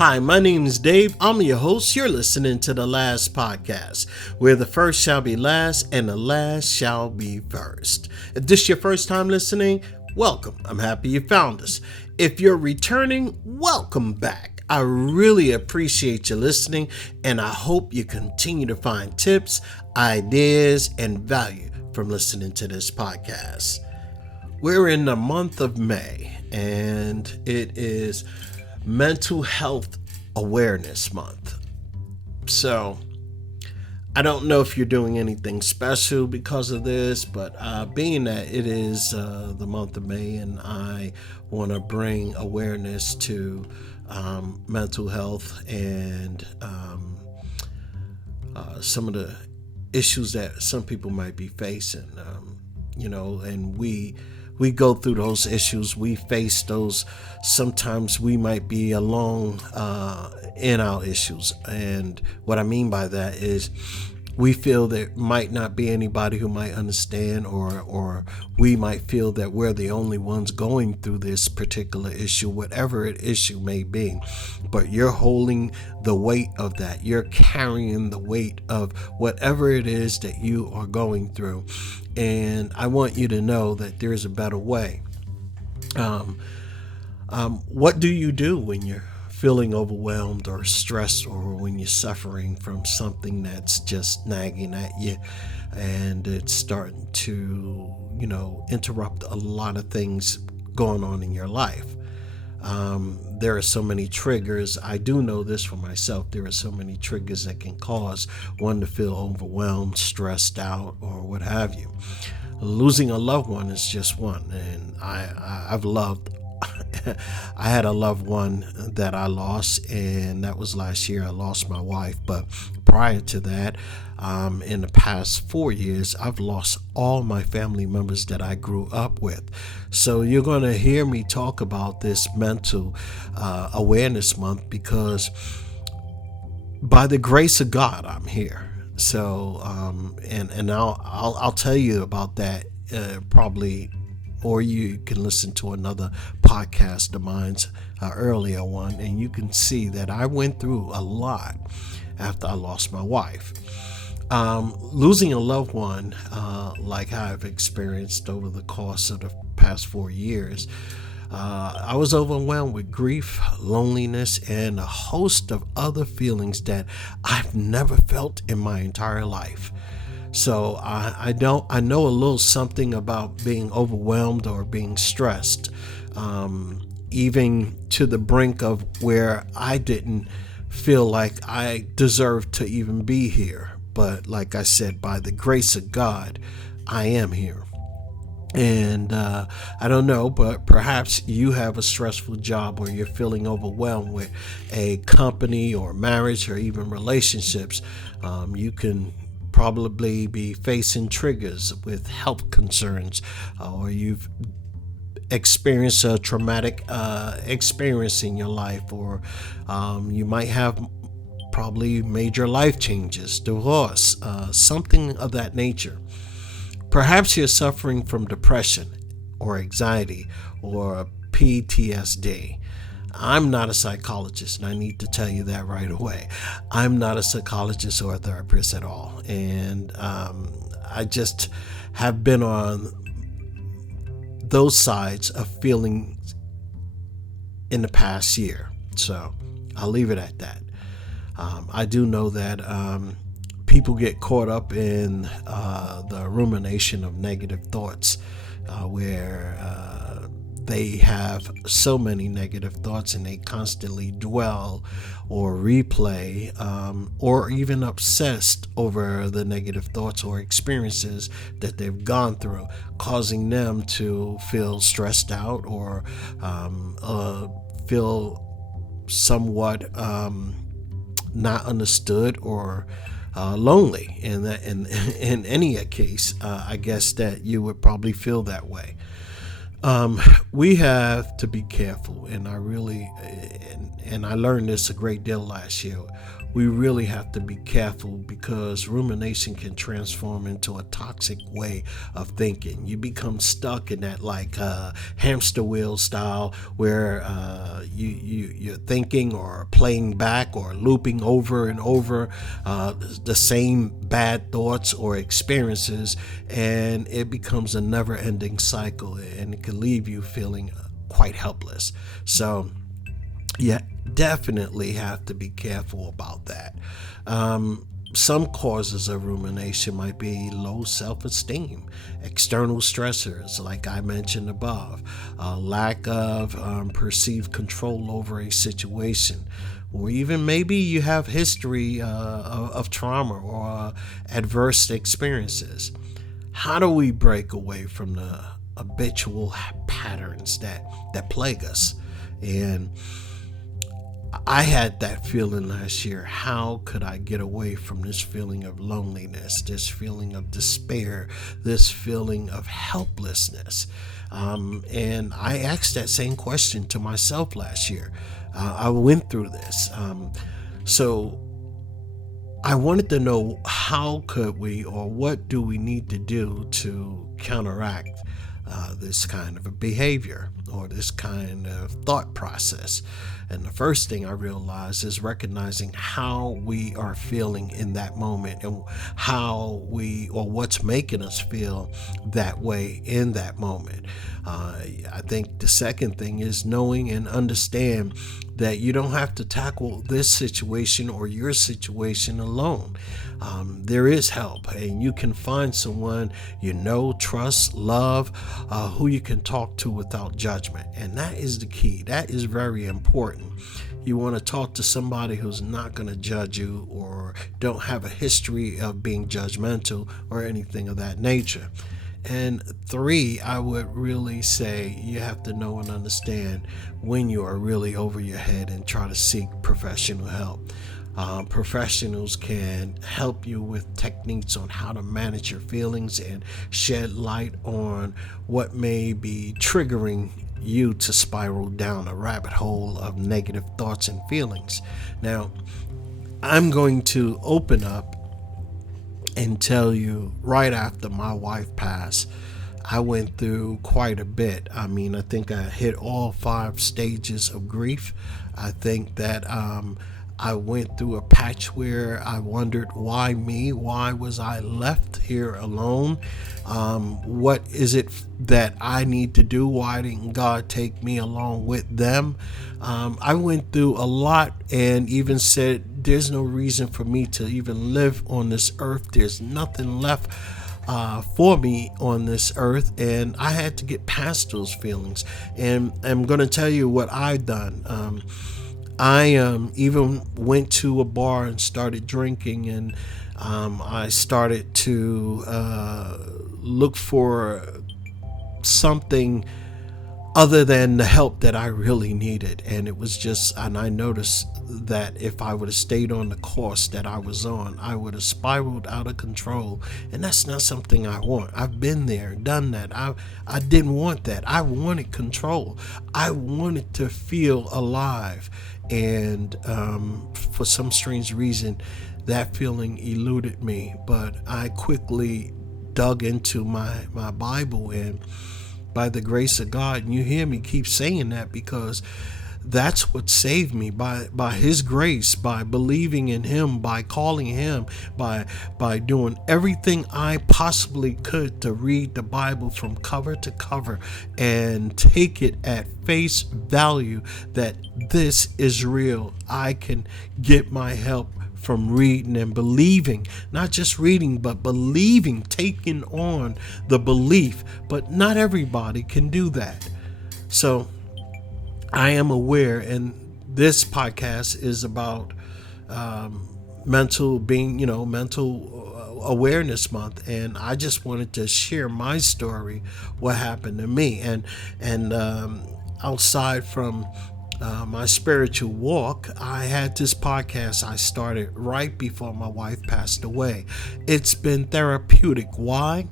Hi, my name is Dave. I'm your host. You're listening to The Last Podcast, where the first shall be last and the last shall be first. If this is your first time listening, welcome. I'm happy you found us. If you're returning, welcome back. I really appreciate you listening, and I hope you continue to find tips, ideas, and value from listening to this podcast. We're in the month of May, and it is Mental Health Awareness Month. So I don't know if you're doing anything special because of this, but being that it is the month of May, and I want to bring awareness to mental health and some of the issues that some people might be facing, and we go through those issues. We face those. Sometimes we might be alone in our issues. And what I mean by that is we feel there might not be anybody who might understand, or we might feel that we're the only ones going through this particular issue, whatever issue may be. But you're holding the weight of that. You're carrying the weight of whatever it is that you are going through. And I want you to know that there's a better way. What do you do when you're feeling overwhelmed or stressed, or when you're suffering from something that's just nagging at you and it's starting to, interrupt a lot of things going on in your life? There are so many triggers. I do know this for myself. There are so many triggers that can cause one to feel overwhelmed, stressed out, or what have you. Losing a loved one is just one. And I've loved I had a loved one that I lost, and that was last year. I lost my wife. But prior to that, in the past 4 years, I've lost all my family members that I grew up with. So you're going to hear me talk about this mental awareness month, because by the grace of God, I'm here. So and I'll tell you about that probably. Or you can listen to another podcast of mine's, earlier one, and you can see that I went through a lot after I lost my wife. Losing a loved one, like I've experienced over the course of the past 4 years, I was overwhelmed with grief, loneliness, and a host of other feelings that I've never felt in my entire life. So I know a little something about being overwhelmed or being stressed, even to the brink of where I didn't feel like I deserved to even be here. But like I said, by the grace of God, I am here. And I don't know, but perhaps you have a stressful job, or you're feeling overwhelmed with a company or marriage or even relationships. You can probably be facing triggers with health concerns, or you've experienced a traumatic experience in your life, or you might have probably major life changes, divorce, something of that nature. Perhaps you're suffering from depression or anxiety or PTSD. I'm not a psychologist, and I need to tell you that right away. I'm not a psychologist or a therapist at all. And I just have been on those sides of feelings in the past year. So I'll leave it at that. I do know that people get caught up in the rumination of negative thoughts, where they have so many negative thoughts, and they constantly dwell or replay, or even obsessed over the negative thoughts or experiences that they've gone through, causing them to feel stressed out, or feel somewhat not understood, or lonely. And in any case, I guess that you would probably feel that way. We have to be careful, and and I learned this a great deal last year. We really have to be careful because rumination can transform into a toxic way of thinking. You become stuck in that like hamster wheel style where you're thinking or playing back or looping over and over the same bad thoughts or experiences, and it becomes a never-ending cycle, and it can leave you feeling quite helpless. So you definitely have to be careful about that. Some causes of rumination might be low self-esteem, external stressors, like I mentioned above, lack of perceived control over a situation, or even maybe you have history of trauma or adverse experiences. How do we break away from the habitual patterns that plague us? And I had that feeling last year. How could I get away from this feeling of loneliness, this feeling of despair, this feeling of helplessness? And I asked that same question to myself last year. I went through this. So I wanted to know, how could we, or what do we need to do to counteract this kind of a behavior or this kind of thought process? And the first thing I realized is recognizing how we are feeling in that moment, and how we, or what's making us feel that way in that moment. I think the second thing is knowing and understand that you don't have to tackle this situation or your situation alone. There is help, and you can find someone you know, trust, love, who you can talk to without judgment. And that is the key. That is very important. You want to talk to somebody who's not going to judge you or don't have a history of being judgmental or anything of that nature. And three, I would really say you have to know and understand when you are really over your head and try to seek professional help. Professionals can help you with techniques on how to manage your feelings and shed light on what may be triggering you to spiral down a rabbit hole of negative thoughts and feelings. Now, I'm going to open up and tell you, right after my wife passed, I went through quite a bit. I mean, I think I hit all 5 stages of grief. I think that I went through a patch where I wondered, why me? Why was I left here alone? What is it that I need to do? Why didn't God take me along with them? I went through a lot and even said, there's no reason for me to even live on this earth. There's nothing left for me on this earth, and I had to get past those feelings. And I'm going to tell you what I've done. I even went to a bar and started drinking, and I started to look for something other than the help that I really needed. And it was just, and I noticed that if I would have stayed on the course that I was on, I would have spiraled out of control. And that's not something I want. I've been there, done that. I didn't want that. I wanted control. I wanted to feel alive. And for some strange reason, that feeling eluded me. But I quickly dug into my Bible, and by the grace of God, and you hear me keep saying that because that's what saved me, by his grace, by believing in him, by calling him, by doing everything I possibly could to read the Bible from cover to cover and take it at face value that this is real. I can get my help from reading and believing, not just reading, but believing, taking on the belief. But not everybody can do that. So I am aware, and this podcast is about mental awareness month, and I just wanted to share my story, what happened to me, and outside from my spiritual walk, I had this podcast I started right before my wife passed away. It's been therapeutic. Why?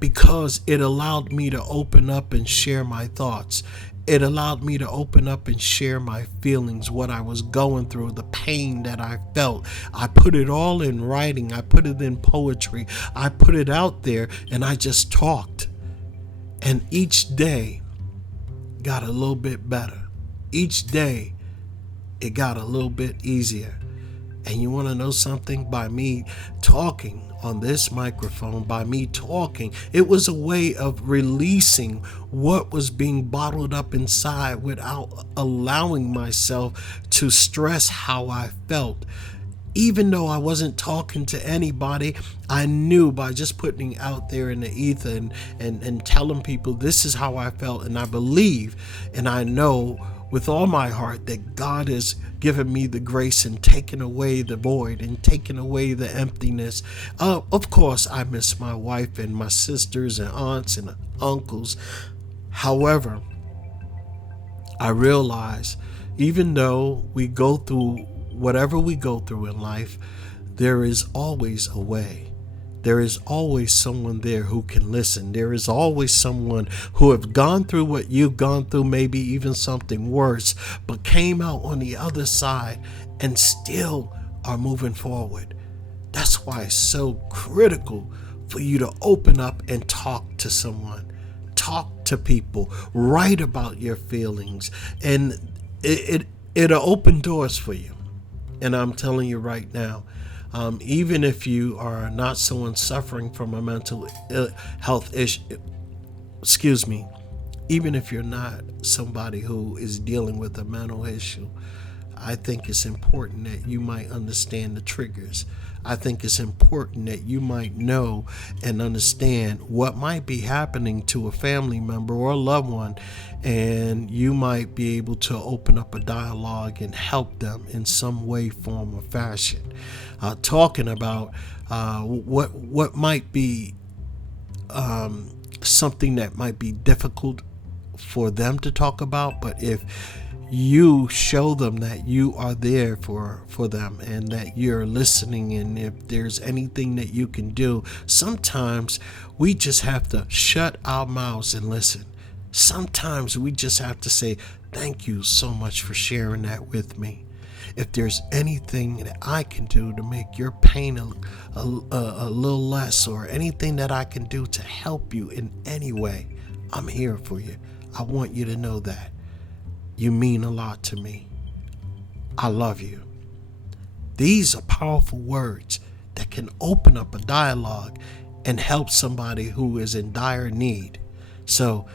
because it allowed me to open up and share my thoughts. It allowed me to open up and share my feelings, what I was going through, the pain that I felt. I put it all in writing. I put it in poetry. I put it out there, and I just talked. And each day got a little bit better. Each day it got a little bit easier. And you want to know something? By me talking on this microphone, by me talking, it was a way of releasing what was being bottled up inside without allowing myself to stress how I felt. Even though I wasn't talking to anybody, I knew by just putting it out there in the ether and telling people this is how I felt. And I believe and I know with all my heart that God has given me the grace and taken away the void and taken away the emptiness. Of course, I miss my wife and my sisters and aunts and uncles. However, I realize even though we go through whatever we go through in life, there is always a way. There is always someone there who can listen. There is always someone who have gone through what you've gone through, maybe even something worse, but came out on the other side and still are moving forward. That's why it's so critical for you to open up and talk to someone. Talk to people. Write about your feelings. And it'll open doors for you. And I'm telling you right now, even if you are not someone suffering from a mental health issue, even if you're not somebody who is dealing with a mental issue, I think it's important that you might understand the triggers. I think it's important that you might know and understand what might be happening to a family member or a loved one, and you might be able to open up a dialogue and help them in some way, form, or fashion. Talking about what might be something that might be difficult for them to talk about, but if you show them that you are there for them and that you're listening, and if there's anything that you can do, sometimes we just have to shut our mouths and listen. Sometimes we just have to say, thank you so much for sharing that with me. If there's anything that I can do to make your pain a little less, or anything that I can do to help you in any way, I'm here for you. I want you to know that. You mean a lot to me. I love you. These are powerful words that can open up a dialogue and help somebody who is in dire need. So,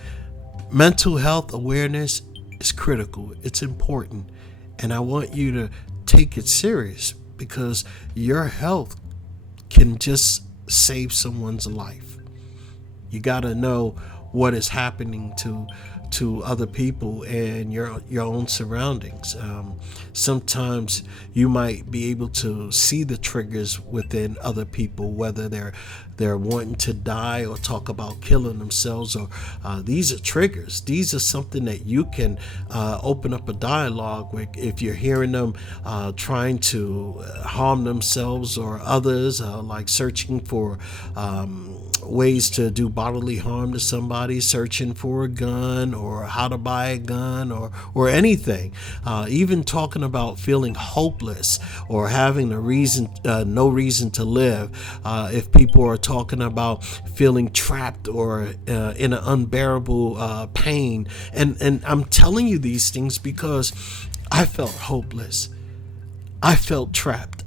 mental health awareness is critical. It's important. And I want you to take it serious, because your health can just save someone's life. You got to know what is happening to other people and your own surroundings. Sometimes you might be able to see the triggers within other people, whether they're wanting to die or talk about killing themselves, or these are triggers. These are something that you can open up a dialogue with if you're hearing them trying to harm themselves or others, like searching for ways to do bodily harm to somebody, searching for a gun or how to buy a gun or anything. Even talking about feeling hopeless or having no reason to live. If people are talking about feeling trapped or in an unbearable pain. And I'm telling you these things because I felt hopeless. I felt trapped.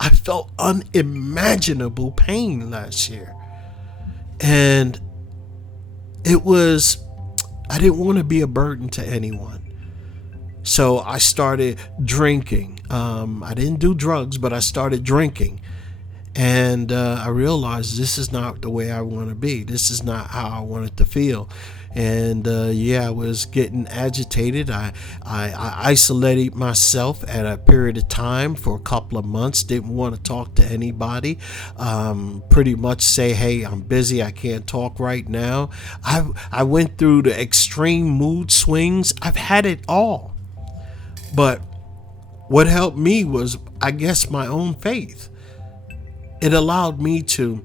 I felt unimaginable pain last year. And I didn't want to be a burden to anyone. So I started drinking. I didn't do drugs, but I started drinking. And I realized this is not the way I want to be. This is not how I wanted to feel. And I was getting agitated. I isolated myself at a period of time for a couple of months. Didn't want to talk to anybody. Pretty much say, hey, I'm busy. I can't talk right now. I went through the extreme mood swings. I've had it all. But what helped me was, I guess, my own faith. It allowed me to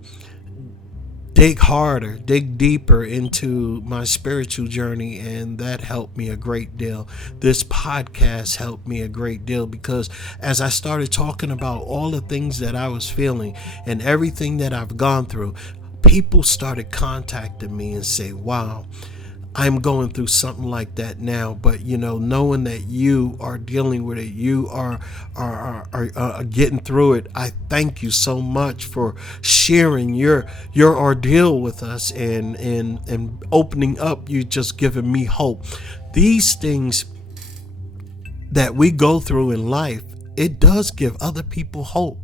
dig harder, dig deeper into my spiritual journey, and that helped me a great deal. This podcast helped me a great deal because as I started talking about all the things that I was feeling and everything that I've gone through, people started contacting me and say, wow, I'm going through something like that now, but knowing that you are dealing with it, you are getting through it. I thank you so much for sharing your ordeal with us and opening up. You just given me hope. These things that we go through in life, it does give other people hope,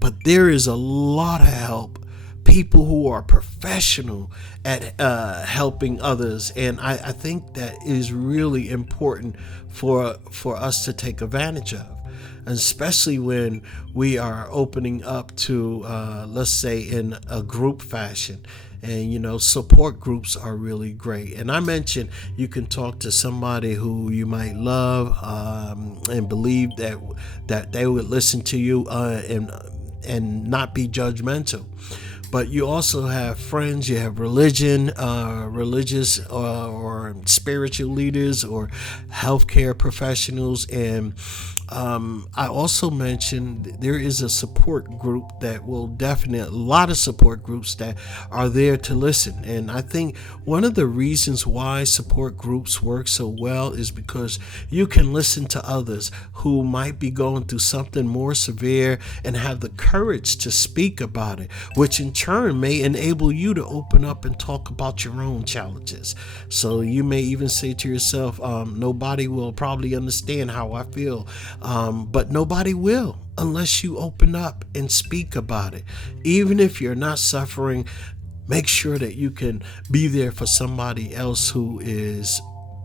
but there is a lot of help. People who are professional at helping others, and I think that is really important for us to take advantage of, and especially when we are opening up to let's say in a group fashion. And support groups are really great. And I mentioned you can talk to somebody who you might love and believe that they would listen to you and not be judgmental. But you also have friends, you have religious or spiritual leaders or healthcare professionals. And I also mentioned there is a support group that will a lot of support groups that are there to listen. And I think one of the reasons why support groups work so well is because you can listen to others who might be going through something more severe and have the courage to speak about it, which in turn may enable you to open up and talk about your own challenges. So you may even say to yourself, nobody will probably understand how I feel. But nobody will unless you open up and speak about it. Even if you're not suffering, make sure that you can be there for somebody else who is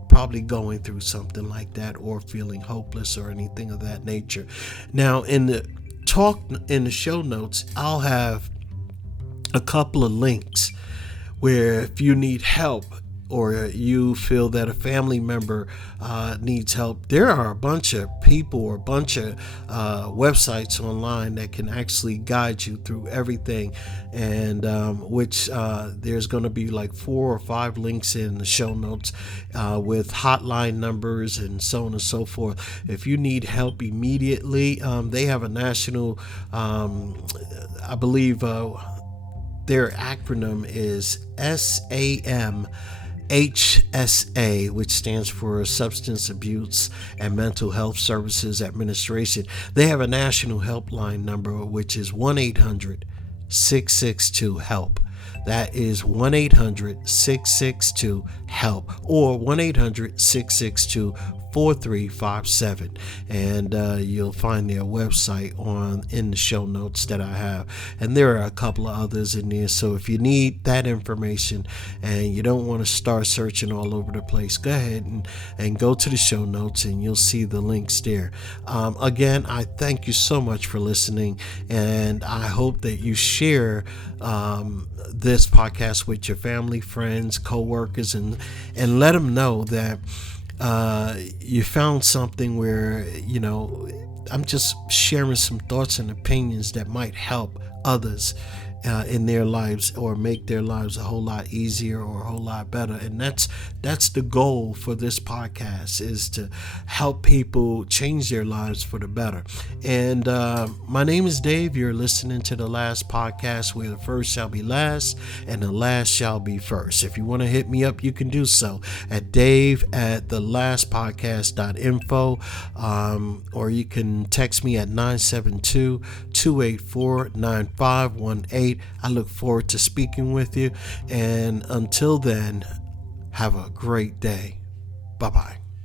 probably going through something like that or feeling hopeless or anything of that nature. Now, in the show notes, I'll have a couple of links where if you need help or you feel that a family member needs help, there are a bunch of people or a bunch of websites online that can actually guide you through everything, and which there's going to be like 4 or 5 links in the show notes with hotline numbers and so on and so forth. If you need help immediately, they have a national, I believe their acronym is SAMHSA, which stands for Substance Abuse and Mental Health Services Administration. They have a national helpline number, which is 1-800-662-HELP. That is 1-800-662-HELP or 1-800-662-4357, and you'll find their website in the show notes that I have, and there are a couple of others in there. So if you need that information and you don't want to start searching all over the place, go ahead and go to the show notes and you'll see the links there. Again, I thank you so much for listening, and I hope that you share this podcast with your family, friends, co-workers, and let them know that you found something where, I'm just sharing some thoughts and opinions that might help others in their lives or make their lives a whole lot easier or a whole lot better. And that's the goal for this podcast, is to help people change their lives for the better. And my name is Dave. You're listening to The Last Podcast, where the first shall be last and the last shall be first. If you want to hit me up, you can do so at dave@thelastpodcast.info, or you can text me at 972-284-9518. I look forward to speaking with you. And until then, have a great day. Bye-bye.